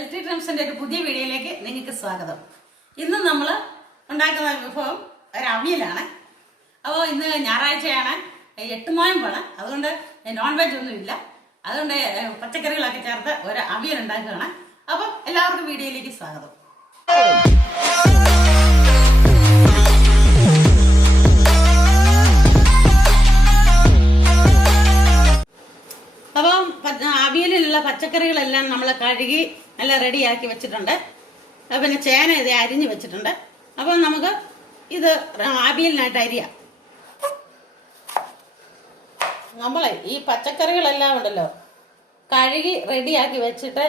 LTDREAMS ഒരു പുതിയ വീഡിയോയിലേക്ക് നിങ്ങൾക്ക് സ്വാഗതം. ഇന്ന് നമ്മൾ ഉണ്ടാക്കുന്ന വിഭവം ഒരു അവിയലാണ്. അപ്പോൾ ഇന്ന് ഞായറാഴ്ചയാണ്, 8 നോയമ്പാണ്. അതുകൊണ്ട് നോൺ വെജ് ഒന്നുമില്ല. അതുകൊണ്ട് പച്ചക്കറികളൊക്കെ ചേർത്ത് ഒരു അവിയൽ ഉണ്ടാക്കുകയാണ്. അപ്പം എല്ലാവർക്കും വീഡിയോയിലേക്ക് സ്വാഗതം. അപ്പം അവിയലിലുള്ള പച്ചക്കറികളെല്ലാം നമ്മൾ കഴുകി നല്ല റെഡിയാക്കി വെച്ചിട്ടുണ്ട്. പിന്നെ ചേന ഇത് അരിഞ്ഞ് വെച്ചിട്ടുണ്ട്. അപ്പം നമുക്ക് ഇത് അവിയലിനായിട്ട് അരിയാം. നമ്മളെ ഈ പച്ചക്കറികളെല്ലാം ഉണ്ടല്ലോ കഴുകി റെഡിയാക്കി വെച്ചിട്ട്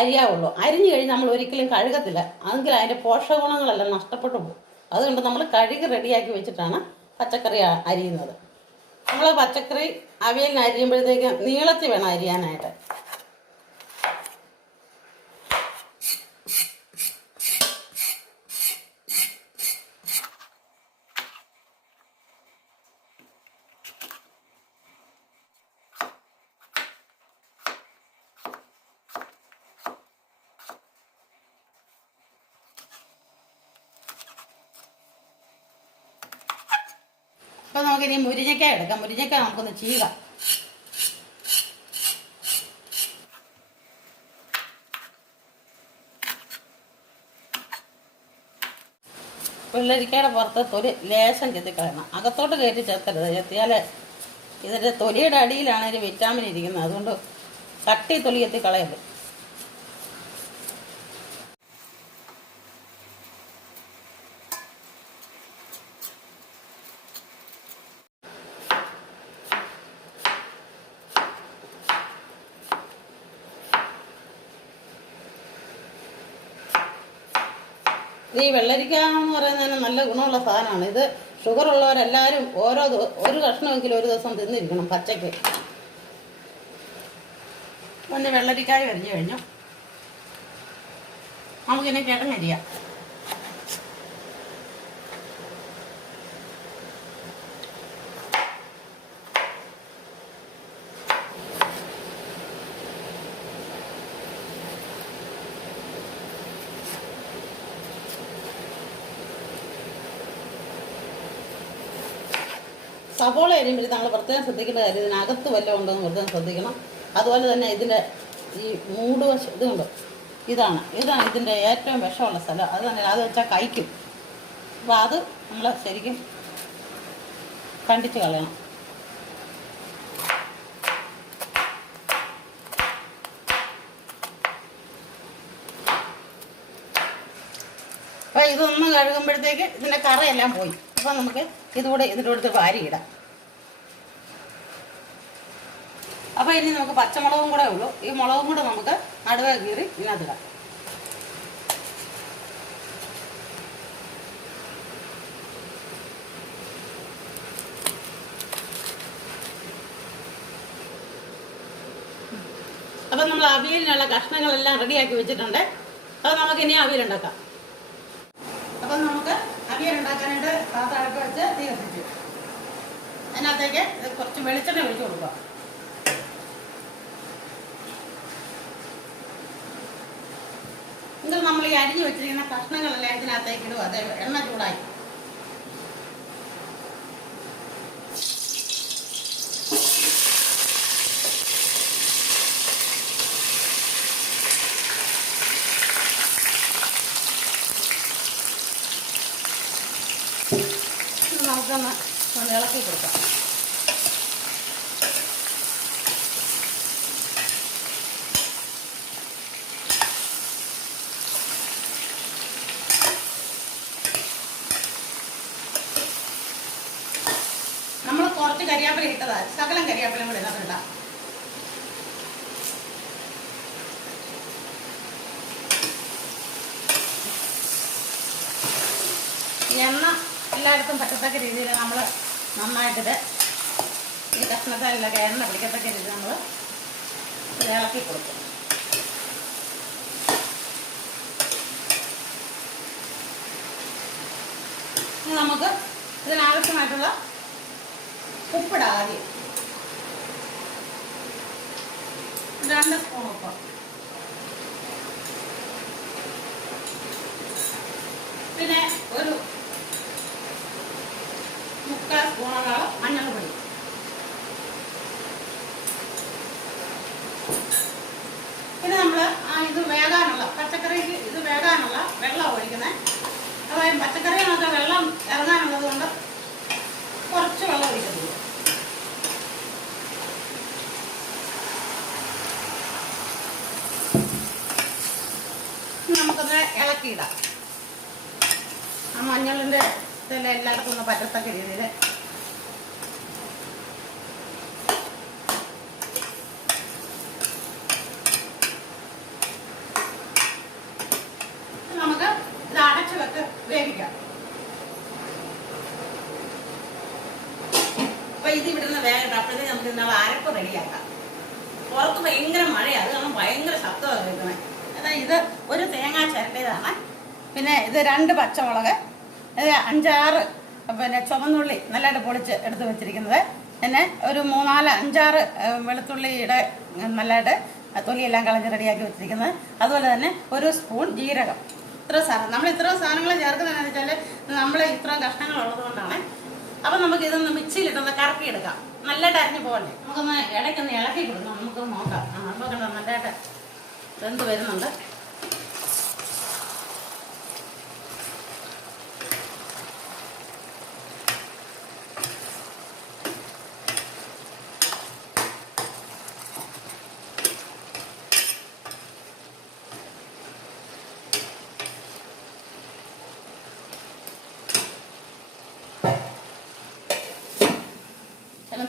അരിയാവുള്ളൂ. അരിഞ്ഞു കഴിഞ്ഞ് നമ്മൾ ഒരിക്കലും കഴുകത്തില്ല, അതെങ്കിൽ അതിൻ്റെ പോഷകഗുണങ്ങളെല്ലാം നഷ്ടപ്പെട്ടു പോകും. അതുകൊണ്ട് നമ്മൾ കഴുകി റെഡിയാക്കി വെച്ചിട്ടാണ് പച്ചക്കറി അരിയുന്നത്. നമ്മൾ പച്ചക്കറി അവിയലിന് അരിയുമ്പോഴത്തേക്ക് നീളത്തിൽ വേണം അരിയാനായിട്ട്. അപ്പോൾ നമുക്കിനി മുരിങ്ങയ്ക്ക എടുക്കാം. മുരിങ്ങയ്ക്ക നമുക്കൊന്ന് ചെയ്യുക. വെള്ളരിക്കയുടെ പുറത്ത് തൊലി ലേശം ചെത്തിക്കളയണം. അകത്തോട്ട് കയറ്റി ചേർക്കരുത്. ചെത്തിയാൽ ഇതിൻ്റെ തൊലിയുടെ അടിയിലാണ് ഇതിന് വിറ്റാമിൻ ഇരിക്കുന്നത്. അതുകൊണ്ട് കട്ടി തൊലി ചെത്തിക്കളയരുത്. ഈ വെള്ളരിക്ക എന്ന് പറയുന്നതിന് നല്ല ഗുണമുള്ള സാധനമാണ്. ഇത് ഷുഗർ ഉള്ളവരെല്ലാവരും ഒരു കഷ്ണമെങ്കിലും ഒരു ദിവസം തിന്നിരിക്കണം പച്ചയ്ക്ക്. പിന്നെ വെള്ളരിക്കായ അരിഞ്ഞു കഴിഞ്ഞു. നമുക്കിനി കിഴങ്ങരിയാം. സവോള അരിയുമ്പോൾ നമ്മൾ പ്രത്യേകം ശ്രദ്ധിക്കേണ്ട കാര്യം ഇതിനകത്ത് വല്ലതും ഉണ്ടോ എന്ന് പ്രത്യേകം ശ്രദ്ധിക്കണം. അതുപോലെ തന്നെ ഇതിൻ്റെ ഈ മൂടുവശം ഇതുകൊണ്ട് ഇതാണ് ഇതിൻ്റെ ഏറ്റവും വിഷമുള്ള സ്ഥലം. അത് തന്നെ അത് വെച്ചാൽ കഴിക്കും. അപ്പോൾ അത് നമ്മൾ ശരിക്കും കണ്ടിച്ച് കളയണം. അപ്പോൾ ഇതൊന്ന് കഴുകുമ്പോഴത്തേക്ക് ഇതിൻ്റെ കറയെല്ലാം പോയി. അപ്പോൾ നമുക്ക് ഇതിൻ്റെ അടുത്ത് വാരിയിടാം. അപ്പോൾ ഇനി നമുക്ക് പച്ചമുളകും കൂടെ ഉള്ളൂ. ഈ മുളകും കൂടെ നമുക്ക് നടുവേ കീറി ഇതിനകത്തിടാം. അപ്പം നമ്മൾ അവിയലിനുള്ള കഷ്ണങ്ങളെല്ലാം റെഡിയാക്കി വെച്ചിട്ടുണ്ട്. അപ്പോൾ നമുക്കിനി അവിയലുണ്ടാക്കാം. അപ്പം നമുക്ക് അവിയൽ ഉണ്ടാക്കാനായിട്ട് പാത്രം അടുപ്പ് വെച്ച് തീ കത്തിച്ചു. അതിനകത്തേക്ക് കുറച്ച് വെളിച്ചെണ്ണ ഒഴിച്ചു കൊടുക്കുക. എങ്കിൽ നമ്മൾ ഈ അരിഞ്ഞു വെച്ചിരിക്കുന്ന കഷ്ണങ്ങളെല്ലാം ഇതിനകത്തേക്ക് ഇടുക. അത് എണ്ണ ചൂടായി. നമുക്കൊന്ന് ഇളക്കി കൊടുക്കാം. നമ്മൾ കുറച്ച് കരിയാപ്പില ഇട്ടതാ, ശകലം കരിയാപ്പിലും കൂടെ ഇതിനകത്തിടാം. എണ്ണ എല്ലായിടത്തും പറ്റത്തക്ക രീതിയിൽ നമ്മൾ നന്നായിട്ടിത് ഈ കഷ്ണത്തിലൊക്കെ എണ്ണ പിടിക്കത്തക്ക രീതിയിൽ നമ്മൾ ഇത് ഇളക്കി കൊടുക്കും. നമുക്ക് ഇതിനാവശ്യമായിട്ടുള്ള ഉപ്പിടാം. ആദ്യം 2 സ്പൂൺ ഉപ്പ്. സ്പൂണോളം മഞ്ഞൾപ്പൊടി. പിന്നെ നമ്മൾ ഇത് വേകാനുള്ള പച്ചക്കറിക്ക് ഇത് വേകാനുള്ള വെള്ളം ഒഴിക്കുന്നത്. അതായത് പച്ചക്കറികളൊക്കെ വെള്ളം ഇറങ്ങാനുള്ളത് കൊണ്ട് കുറച്ച് വെള്ളം ഒഴിക്കുന്നത്. നമുക്കൊന്ന് ഇളക്കിയിടാം. ആ മഞ്ഞളിൻ്റെ ഇതെല്ലാം എല്ലാവർക്കും ഒന്ന് പറ്റത്തക്ക രീതിയിൽ. നമുക്ക് ഇത് അടച്ചു വെക്ക് വേവിക്കാം. അപ്പൊ ഇത് ഇവിടുന്ന് വേഗം അപ്പോഴത്തേക്ക് നമുക്ക് ഇന്നാൾ അരപ്പ് റെഡിയാക്കാം. പുറത്ത് ഭയങ്കര മഴയാണ്, അത് കാരണം ഭയങ്കര ശബ്ദമാണ് കേൾക്കുന്നത്. അതായത് ഇത് ഒരു തേങ്ങ ചിരണ്ടിയതാണ്. പിന്നെ ഇത് 2 പച്ചമുളക്, 5-6 പിന്നെ ചുവന്നുള്ളി നല്ലതായിട്ട് പൊളിച്ച് എടുത്ത് വെച്ചിരിക്കുന്നത്. പിന്നെ ഒരു 3-4-5-6 വെളുത്തുള്ളിയുടെ നല്ലതായിട്ട് തൊലിയെല്ലാം കളഞ്ഞ് റെഡിയാക്കി വെച്ചിരിക്കുന്നത്. അതുപോലെ തന്നെ 1 സ്പൂൺ ജീരകം. ഇത്ര സാധനം നമ്മൾ ഇത്ര സാധനങ്ങൾ ചേർക്കുന്നതെന്ന് വെച്ചാൽ നമ്മൾ ഇത്രയും കഷ്ണങ്ങൾ ഉള്ളത് കൊണ്ടാണ്. അപ്പം നമുക്ക് ഇതൊന്ന് മിക്സിയിലിട്ടൊന്ന് കറക്കിയെടുക്കാം. നല്ലതായിട്ട് അരിഞ്ഞു പോകണ്ടേ. നമുക്കൊന്ന് ഇടയ്ക്കൊന്ന് ഇളക്കി കൊടുക്കാം. നമുക്കൊന്ന് നോക്കാം. നമുക്ക് നല്ലതായിട്ട് വെന്ത് വരുന്നുണ്ട്.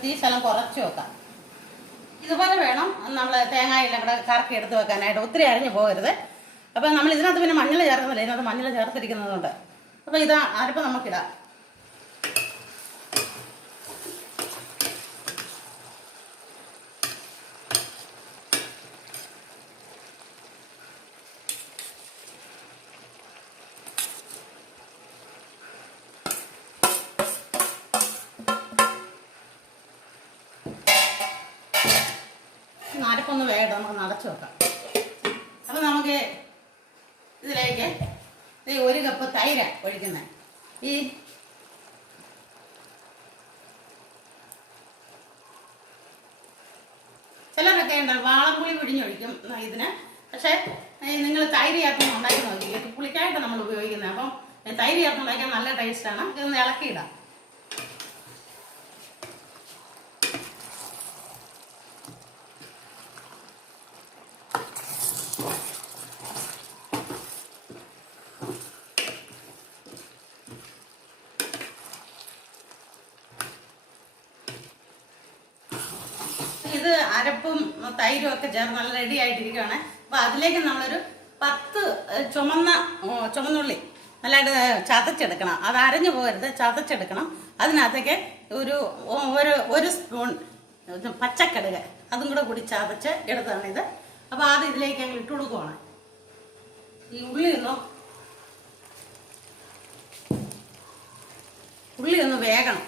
തീ ശലം കുറച്ച് വെക്കാം. ഇതുപോലെ വേണം നമ്മൾ തേങ്ങയെല്ലാം കൂടെ കറക്കി എടുത്ത് വെക്കാനായിട്ട്. ഒത്തിരി അരിഞ്ഞ് പോകരുത്. അപ്പം നമ്മൾ ഇതിനകത്ത് പിന്നെ മഞ്ഞൾ ചേർക്കുന്നില്ല, ഇതിനകത്ത് മഞ്ഞൾ ചേർത്തിരിക്കുന്നതുകൊണ്ട്. അപ്പോൾ ഇത് അരപ്പ് നമുക്കിടാം. അരപ്പൊന്ന് വേഗം നമുക്ക് നടച്ചു വെക്കാം. അപ്പം നമുക്ക് ഇതിലേക്ക് 1 കപ്പ് തൈര് ഒഴിക്കുന്നത്. ഈ ചിലരൊക്കെ ഉണ്ട് വാളംപുളി പിഴിഞ്ഞൊഴിക്കും ഇതിന്. പക്ഷേ നിങ്ങൾ തൈര് ചേർത്ത് ഉണ്ടാക്കി നോക്കി. പുളിക്കായിട്ട് നമ്മൾ ഉപയോഗിക്കുന്നത്. അപ്പം തൈര് ചേർത്ത് ഉണ്ടാക്കിയാൽ നല്ല ടേസ്റ്റാണ്. ഇതൊന്ന് ഇളക്കിയിടാം. ഇത് അരപ്പും തൈരും ഒക്കെ ചേർന്ന് നല്ല റെഡി ആയിട്ടിരിക്കുകയാണ്. അപ്പോൾ അതിലേക്ക് നമ്മളൊരു 10 ചുമന്നുള്ളി നല്ലതായിട്ട് ചതച്ചെടുക്കണം. അത് അരഞ്ഞു പോകരുത്, ചതച്ചെടുക്കണം. അതിനകത്തേക്ക് ഒരു സ്പൂൺ പച്ചക്കടുക് അതും കൂടി ചതച്ച് എടുത്തതാണ് ഇത്. അപ്പോൾ അത് ഇതിലേക്ക് ഞങ്ങൾ ഇട്ട് കൊടുക്കുവാണ്. ഈ ഉള്ളി ഒന്ന് വേഗണം.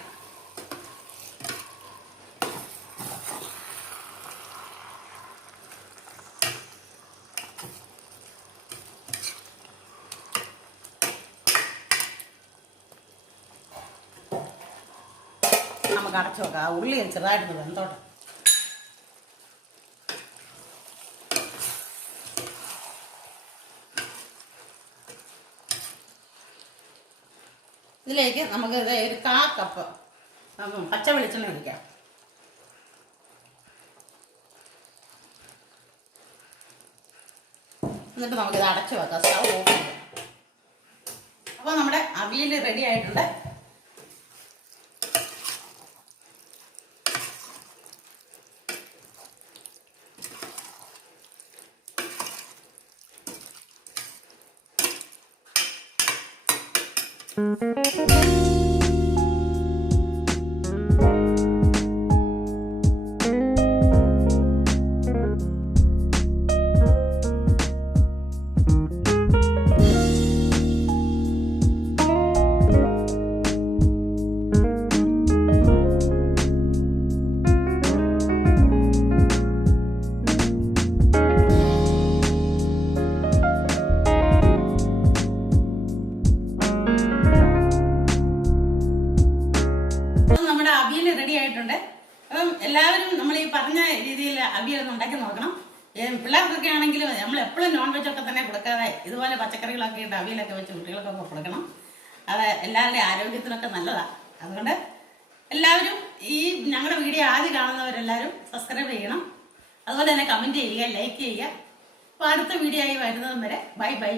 നമുക്ക് അടച്ചു വെക്കാം. ആ ഉള്ളി ചെറുതായിട്ട് വെന്തോട്ടെ. ഇതിലേക്ക് നമുക്ക് ഒരു 1/4 കപ്പ് പച്ച വെളിച്ചെണ്ണ ഒഴിക്കാം. എന്നിട്ട് നമുക്കിത് അടച്ചു വെക്കാം. സ്റ്റൗ ഓഫ് ചെയ്യാം. അപ്പോൾ നമ്മുടെ അവിയൽ റെഡി ആയിട്ടുണ്ട്. നോക്കണം. പിള്ളേർക്കൊക്കെ ആണെങ്കിലും നമ്മൾ എപ്പോഴും നോൺ വെജൊക്കെ തന്നെ കൊടുക്കാതെ ഇതുപോലെ പച്ചക്കറികളൊക്കെ ഇട്ട് അവിയലൊക്കെ വെച്ച് കുട്ടികൾക്കൊക്കെ കൊടുക്കണം. അത് എല്ലാവരുടെയും ആരോഗ്യത്തിനൊക്കെ നല്ലതാണ്. അതുകൊണ്ട് എല്ലാവരും ഈ ഞങ്ങളുടെ വീഡിയോ ആദ്യം കാണുന്നവരെല്ലാവരും സബ്സ്ക്രൈബ് ചെയ്യണം. അതുപോലെ തന്നെ കമൻറ്റ് ചെയ്യുക, ലൈക്ക് ചെയ്യുക. അപ്പോൾ അടുത്ത വീഡിയോ ആയി വരുന്നതും വരെ ബൈ ബൈ.